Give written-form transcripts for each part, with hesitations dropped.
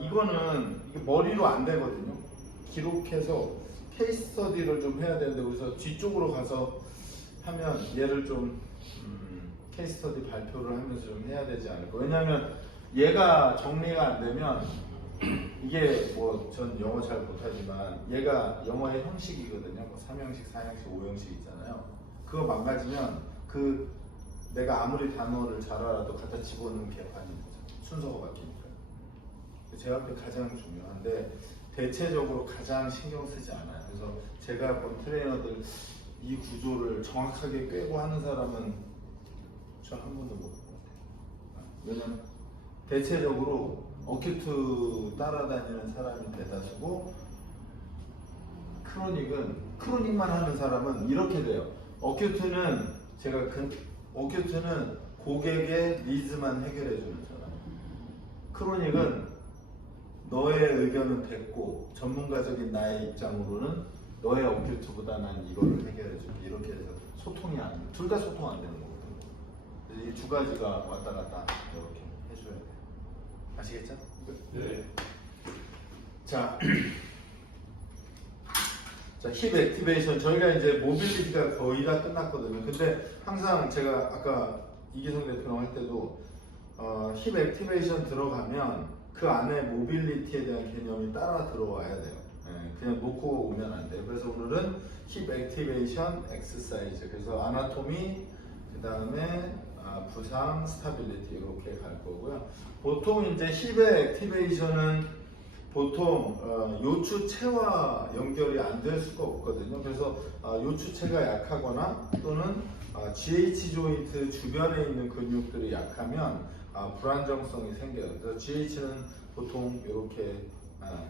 이거는 이게 머리로 안 되거든요. 기록해서 케이스 스터디를 좀 해야 되는데 여기서 뒤쪽으로 가서 하면 얘를 좀 케이스 스터디 발표를 하면서 좀 해야 되지 않을까. 왜냐하면 얘가 정리가 안 되면 이게 뭐 전 영어 잘 못하지만 얘가 영어의 형식이거든요. 뭐 3형식, 4형식, 5형식 있잖아요. 그거 망가지면 그 내가 아무리 단어를 잘 알아도 갖다 집어넣는 개판이 순서가 바뀌니까. 제가 볼 때 가장 중요한데 대체적으로 가장 신경 쓰지 않아요. 그래서 제가 본 트레이너들 이 구조를 정확하게 꿰고 하는 사람은 저 한 번도 못 본 것 같아요. 왜냐면 대체적으로 어큐트 따라다니는 사람이 대다수고 크로닉만 하는 사람은 이렇게 돼요. 어큐트는 어큐트는 고객의 니즈만 해결해 주는 사람. 크로닉은 너의 의견은 됐고 전문가적인 나의 입장으로는 너의 어큐트보다 난 이거를 해결해 줄게. 이렇게 해서 소통이 안 돼. 둘 다 소통 안 되는 거거든요. 이 두 가지가 왔다 갔다 이렇게 해줘야 돼요. 아시겠죠? 네. 자, 힙 액티베이션 저희가 이제 모빌리티가 거의 다 끝났거든요. 근데 항상 제가 아까 이기성 대표랑 할 때도 힙 액티베이션 들어가면 그 안에 모빌리티에 대한 개념이 따라 들어와야 돼요. 그냥 놓고 오면 안 돼요. 그래서 오늘은 힙 액티베이션 엑서사이즈. 그래서 아나토미, 그 다음에 부상, 스타빌리티 이렇게 갈 거고요. 보통 이제 힙의 액티베이션은 보통 요추체와 연결이 안 될 수가 없거든요. 그래서 요추체가 약하거나 또는 GH 조인트 주변에 있는 근육들이 약하면 불안정성이 생겨요. 그래서 GH는 보통 이렇게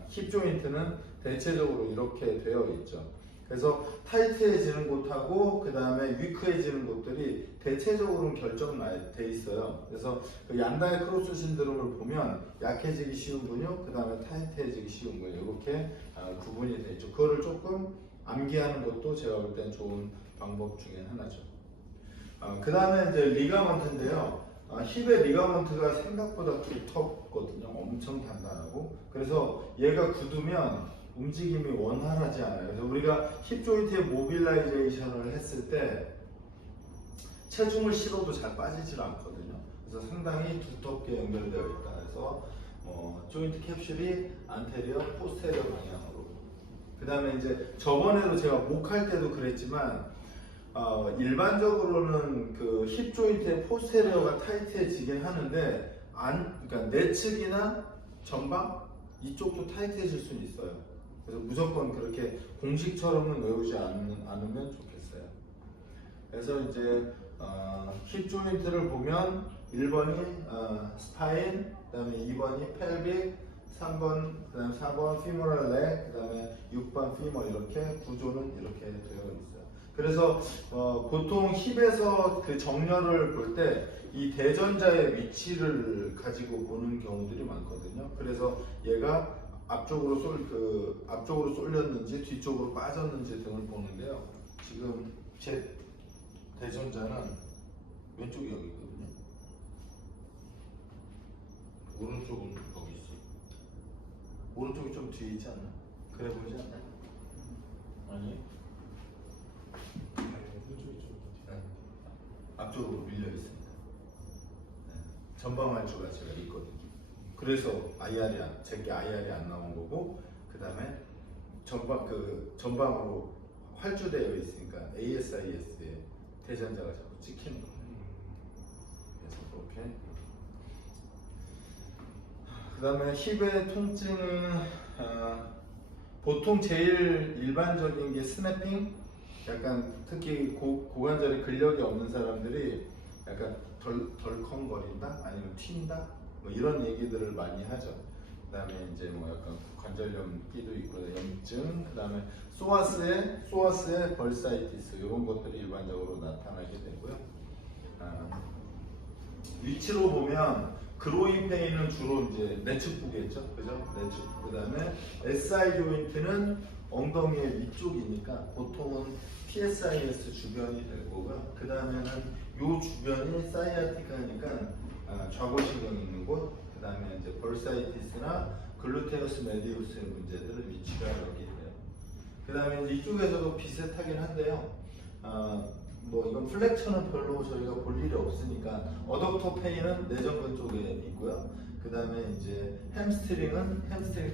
힙 조인트는 대체적으로 이렇게 되어 있죠. 그래서 타이트해지는 곳하고 그 다음에 위크해지는 곳들이 대체적으로는 결정돼 있어요. 그래서 그 양다의 크로스 신드롬을 보면 약해지기 쉬운 근육, 그 다음에 타이트해지기 쉬운 근육 이렇게 구분이 돼 있죠. 그거를 조금 암기하는 것도 제가 볼 때는 좋은 방법 중에 하나죠. 그 다음에 이제 리가먼트인데요. 힙의 리가먼트가 생각보다 두텁거든요. 엄청 단단하고. 그래서 얘가 굳으면 움직임이 원활하지 않아요. 그래서 우리가 힙 조인트의 모빌라이제이션을 했을 때 체중을 실어도 잘 빠지질 않거든요. 그래서 상당히 두텁게 연결되어 있다. 그래서 조인트 캡슐이 안테리어, 포스테리어 방향으로. 그 다음에 이제 저번에도 제가 목 할 때도 그랬지만 일반적으로는 그 힙 조인트의 포스테리어가 타이트해지긴 하는데 그러니까 내측이나 전방 이쪽도 타이트해질 수는 있어요. 그래서 무조건 그렇게 공식처럼은 외우지 않으면 좋겠어요. 그래서 이제 힙 조인트를 보면 1번이 스파인, 그 다음에 2번이 펠빅, 3번, 그 다음에 4번 피모럴 렉, 그 다음에 6번 피머 이렇게 구조는 이렇게 되어 있어요. 그래서 보통 힙에서 그 정렬을 볼 때 이 대전자의 위치를 가지고 보는 경우들이 많거든요. 그래서 얘가 앞쪽으로 쏠렸는지 뒤쪽으로 빠졌는지 등을 보는데요. 지금 제 대전자는 왼쪽이 여기 있거든요. 오른쪽은 거기 있어. 오른쪽이 좀 뒤에 있지 않나? 그래 보이지 않나? 아니? 네. 앞쪽으로 밀려 있습니다. 네. 전방 활주가 제가 있거든요. 그래서 제게 IR이 안 나온 거고, 그 다음에 전방으로 활주되어 있으니까 ASIS에 대전자가 자꾸 찍히는 거예요. 그래서 그렇게. 그 다음에 힙의 통증은 보통 제일 일반적인 게 스냅핑, 약간 특히 고관절에 근력이 없는 사람들이 약간 덜컹거린다, 아니면 튄다, 뭐 이런 얘기들을 많이 하죠. 그 다음에 이제 뭐 약간 관절염기도 있고 염증, 그 다음에 소아스의 벌사이티스 이런 것들이 일반적으로 나타나게 되고요. 위치로 보면 그로인 페인은 주로 이제 내측부겠죠, 그죠? 내측. 그 다음에 SI 조인트는 엉덩이의 위쪽이니까 보통은 PSIS 주변이 될 거고요. 그 다음에는 요 주변이 사이아티카니까 좌골신경이 있는 곳. 그 다음에 이제 벌사이티스나 글루테우스 메디우스의 문제들은 위치가 여기예요. 그 다음에 이쪽에서도 비슷하긴 한데요. 뭐 이건 플렉처는 별로 저희가 볼 일이 없으니까 어덕터 페인은 내전근 쪽에 있고요. 그 다음에 이제 햄스트링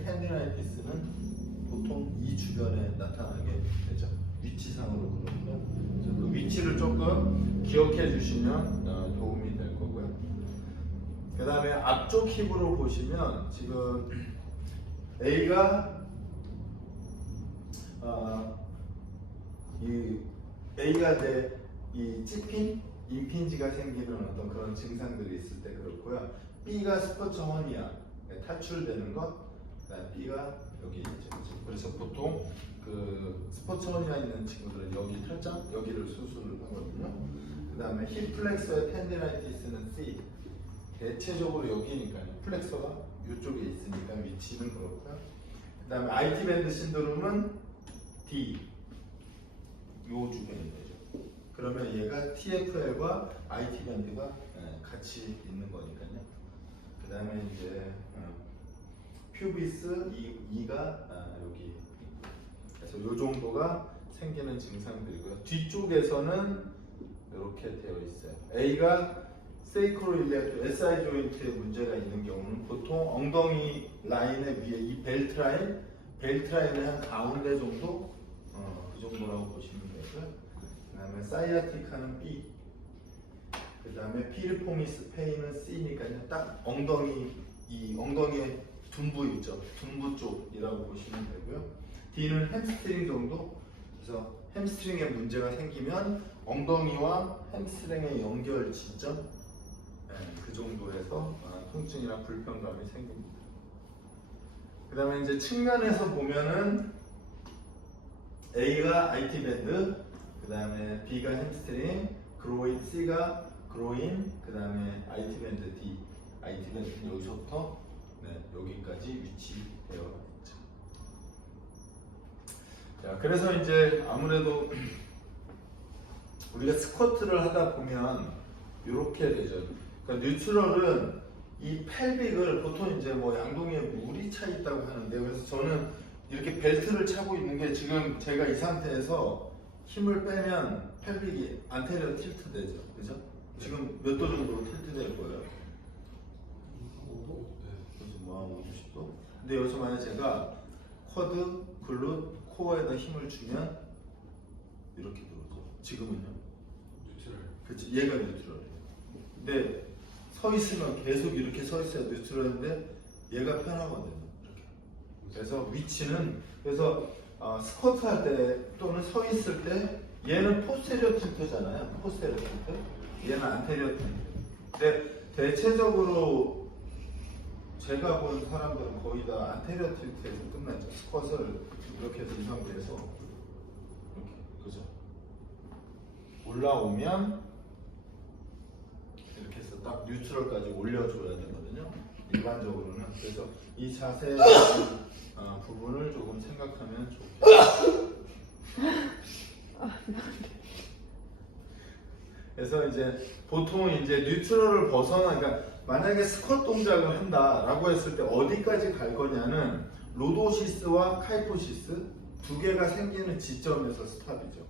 텐디나이티스는 보통 이 주변에 나타나게 되죠. 위치상으로 그러면 그래서 그 위치를 조금 기억해 주시면 도움이 될 거고요. 그 다음에 앞쪽 힙으로 보시면 지금 A가 이 찝힌 임핀지가 생기는 어떤 그런 증상들이 있을 때 그렇고요. B가 스포츠 허니아 탈출되는 것, 그다음 B가 여기 있죠. 그래서 보통 그 스포츠 허니아 있는 친구들은 여기 탈장 여기를 수술을 하거든요. 그다음에 힙 플렉서의 텐디나이티스는 C. 대체적으로 여기니까요. 플렉서가 이쪽에 있으니까 위치는 그렇고요. 그다음에 IT 밴드 신드롬은 D. 요 주변인 거죠. 그러면 얘가 TFL과 IT 밴드가 같이 있는 거니까요. 그 다음에 이제 퓨비스 E가 여기 있고, 그래서 요 정도가 생기는 증상들이고요. 뒤쪽에서는 이렇게 되어 있어요. A가 세이크로일리아트 SI 조인트에 문제가 있는 경우는 보통 엉덩이 라인의 위에 이 벨트 라인의 한 가운데 정도 그 정도라고 보시면 되고요. 그 다음에 사이아티카는 B, 그 다음에 피리포미스 페인은 C니까요. 딱 엉덩이의 둔부 있죠. 둔부 쪽이라고 보시면 되고요. D는 햄스트링 정도. 그래서 햄스트링에 문제가 생기면 엉덩이와 햄스트링의 연결 지점, 그 정도에서 통증이나 불편감이 생깁니다. 그 다음에 이제 측면에서 보면은 A가 IT 밴드, 그 다음에 B가 햄스트링, C가 그로인, 그 다음에 IT 밴드 D. IT 밴드는 여기서부터 여기까지 위치되어 있죠. 자, 그래서 이제 아무래도 우리가 스쿼트를 하다 보면 이렇게 되죠. 그러니까 뉴트럴은 이 펠빅을 보통 이제 뭐 양동이에 물이 차 있다고 하는데, 그래서 저는 이렇게 벨트를 차고 있는 게 지금 제가 이 상태에서 힘을 빼면 펠빅이 안테리어 틸트 되죠. 그죠? 지금 몇 도 정도로 틸트 될 거예요? 5도? 그래서 뭐 50도? 근데 여기서 만약 제가 쿼드, 글룻, 코어에다 힘을 주면 이렇게 들어오죠. 지금은요? 뉴트럴. 그치, 얘가 뉴트럴이에요. 근데 서 있으면 계속 이렇게 서 있어야 뉴트럴인데 얘가 편하거든요. 이렇게. 그래서 위치는 스쿼트 할 때 또는 서 있을 때 얘는 포스테리어 틸트잖아요. 포스테리어 틸트. 얘는 안테리어 틸트. 근데 대체적으로 제가 본 사람들은 거의 다 안테리어 틸트에서 끝났죠. 스쿼트를 이렇게 해서 이 상태에서 이렇게, 그죠? 올라오면 이렇게 해서 딱 뉴트럴까지 올려줘야 되거든요. 일반적으로는. 그래서 이 자세 부분을 조금 생각하면 좋겠어요. 그래서 이제 보통 이제 뉴트럴을 벗어나니까 만약에 스쿼트 동작을 한다라고 했을 때 어디까지 갈 거냐는 로도시스와 카이포시스 두 개가 생기는 지점에서 스탑이죠.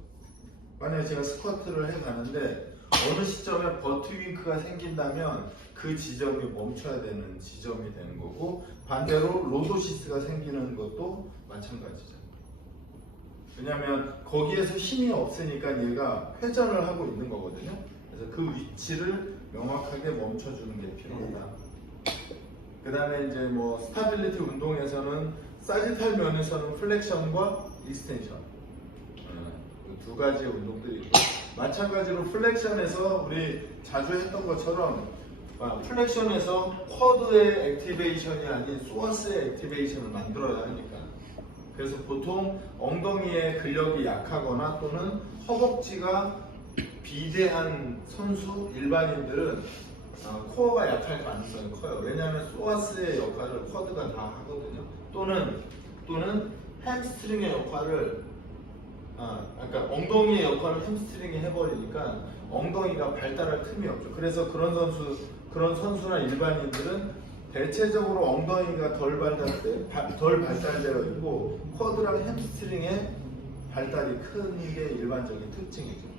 만약에 제가 스쿼트를 해 가는데 어느 시점에 버트윙크가 생긴다면 그 지점이 멈춰야 되는 지점이 되는 거고, 반대로 로도시스가 생기는 것도 마찬가지죠. 왜냐하면 거기에서 힘이 없으니까 얘가 회전을 하고 있는 거거든요. 그래서 그 위치를 명확하게 멈춰주는 게 필요하다. 그 다음에 이제 뭐 스타빌리티 운동에서는 사지탈 면에서는 플렉션과 익스텐션 두 가지의 운동들이 있고, 마찬가지로 플렉션에서 우리 자주 했던 것처럼 플렉션에서 쿼드의 액티베이션이 아닌 소어스의 액티베이션을 만들어야 하니까, 그래서 보통 엉덩이의 근력이 약하거나 또는 허벅지가 비대한 선수 일반인들은 코어가 약할 가능성이 커요. 왜냐하면 소아스의 역할을 쿼드가 다 하거든요. 또는 햄스트링의 역할을 그러니까 엉덩이의 역할을 햄스트링이 해버리니까 엉덩이가 발달할 틈이 없죠. 그래서 그런 선수나 일반인들은 대체적으로 엉덩이가 덜 발달되어 있고 쿼드랑 햄스트링의 발달이 큰 게 일반적인 특징이죠.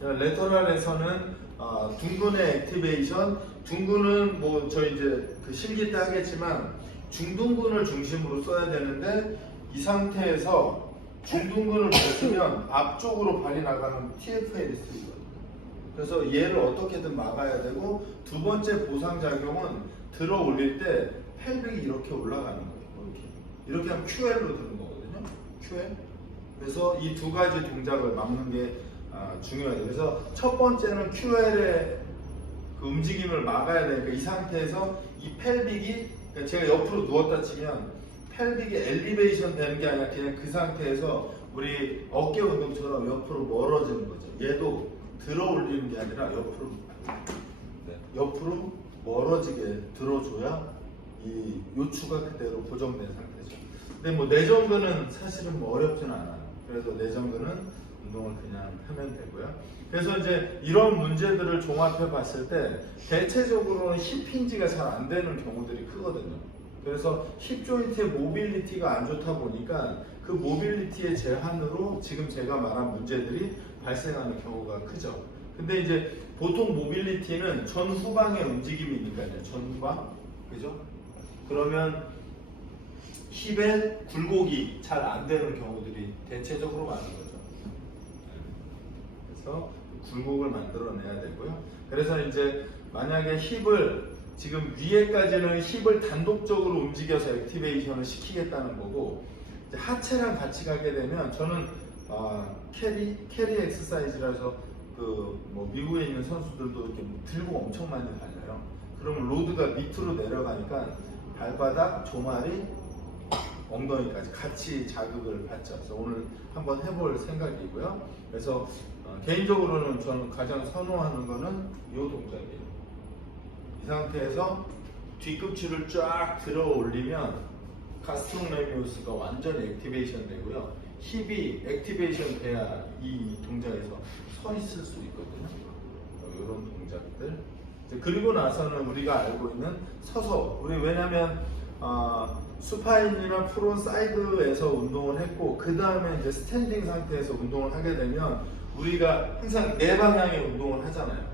레터럴에서는 둥근의 액티베이션, 둥근은 뭐 저희 이제 그 실기 때 하겠지만 중둔근을 중심으로 써야 되는데 이 상태에서 중둔근을 벗으면 앞쪽으로 발이 나가는 TFL이 쓰이거든요. 그래서 얘를 어떻게든 막아야 되고 두 번째 보상작용은 들어 올릴 때 펠빅이 이렇게 올라가는 거예요. 이렇게 하면 QL로 드는 거거든요. QL. 그래서 이 두 가지 동작을 막는 게 중요해요. 그래서 첫 번째는 QL의 그 움직임을 막아야 되니까 이 상태에서 이 펠빅이 그러니까 제가 옆으로 누웠다 치면 펠빅이 엘리베이션 되는 게 아니라 그냥 그 상태에서 우리 어깨 운동처럼 옆으로 멀어지는 거죠. 얘도 들어 올리는 게 아니라 옆으로 멀어지게 들어줘야 이 요추가 그대로 고정된 상태죠. 근데 뭐 내전근은 사실은 뭐 어렵진 않아요. 그래서 내전근은 운동을 그냥 하면 되고요. 그래서 이제 이런 문제들을 종합해 봤을 때 대체적으로는 힙 힌지가 잘 안 되는 경우들이 크거든요. 그래서 힙 조인트의 모빌리티가 안 좋다 보니까 그 모빌리티의 제한으로 지금 제가 말한 문제들이 발생하는 경우가 크죠. 근데 이제 보통 모빌리티는 전후방의 움직임이니까요. 전후방. 그죠? 그러면 힙의 굴곡이 잘 안 되는 경우들이 대체적으로 많은 거죠. 그래서 굴곡을 만들어내야 되고요. 그래서 이제 만약에 힙을 지금 위에까지는 힙을 단독적으로 움직여서 액티베이션을 시키겠다는 거고 이제 하체랑 같이 가게 되면 저는 캐리 엑서사이즈라서 그 뭐 미국에 있는 선수들도 이렇게 들고 엄청 많이 달려요. 그러면 로드가 밑으로 내려가니까 발바닥, 종아리, 엉덩이까지 같이 자극을 받죠. 그래서 오늘 한번 해볼 생각이고요. 그래서 개인적으로는 저는 가장 선호하는 거는 이 동작이에요. 이 상태에서 뒤꿈치를 쫙 들어 올리면 가스트로레미우스가 완전히 액티베이션 되고요. 힙이 액티베이션 돼야 이 동작에서 서 있을 수 있거든요. 이런 동작들. 그리고 나서는 우리가 알고 있는 서서 왜냐면 수파인이나 프론 사이드에서 운동을 했고 그 다음에 이제 스탠딩 상태에서 운동을 하게 되면 우리가 항상 네 방향의 운동을 하잖아요.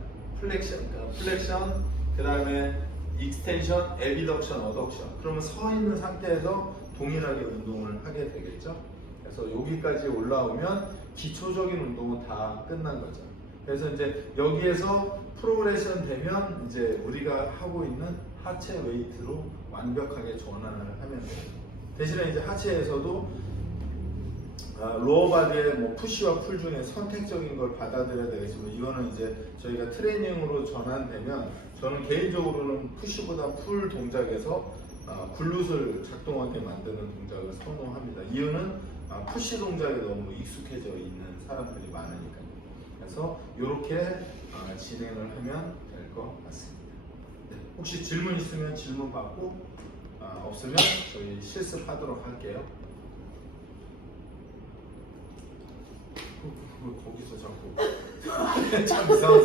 플렉션, 그 다음에 익스텐션, 에비덕션, 어덕션. 그러면 서 있는 상태에서 동일하게 운동을 하게 되겠죠. 그래서 여기까지 올라오면 기초적인 운동은 다 끝난 거죠. 그래서 이제 여기에서 프로그레션 되면 이제 우리가 하고 있는 하체 웨이트로 완벽하게 전환을 하면 돼요. 대신에 이제 하체에서도 로어 바디의 뭐 푸시와 풀 중에 선택적인 걸 받아들여야 되겠지만 이거는 이제 저희가 트레이닝으로 전환되면 저는 개인적으로는 푸시보다 풀 동작에서 글룻을 작동하게 만드는 동작을 선호합니다. 이유는 푸시 동작에 너무 익숙해져 있는 사람들이 많으니까요. 그래서 이렇게 진행을 하면 될 것 같습니다. 네, 혹시 질문 있으면 질문 받고 없으면 저희 실습하도록 할게요. 거기서 자꾸 참 이상해서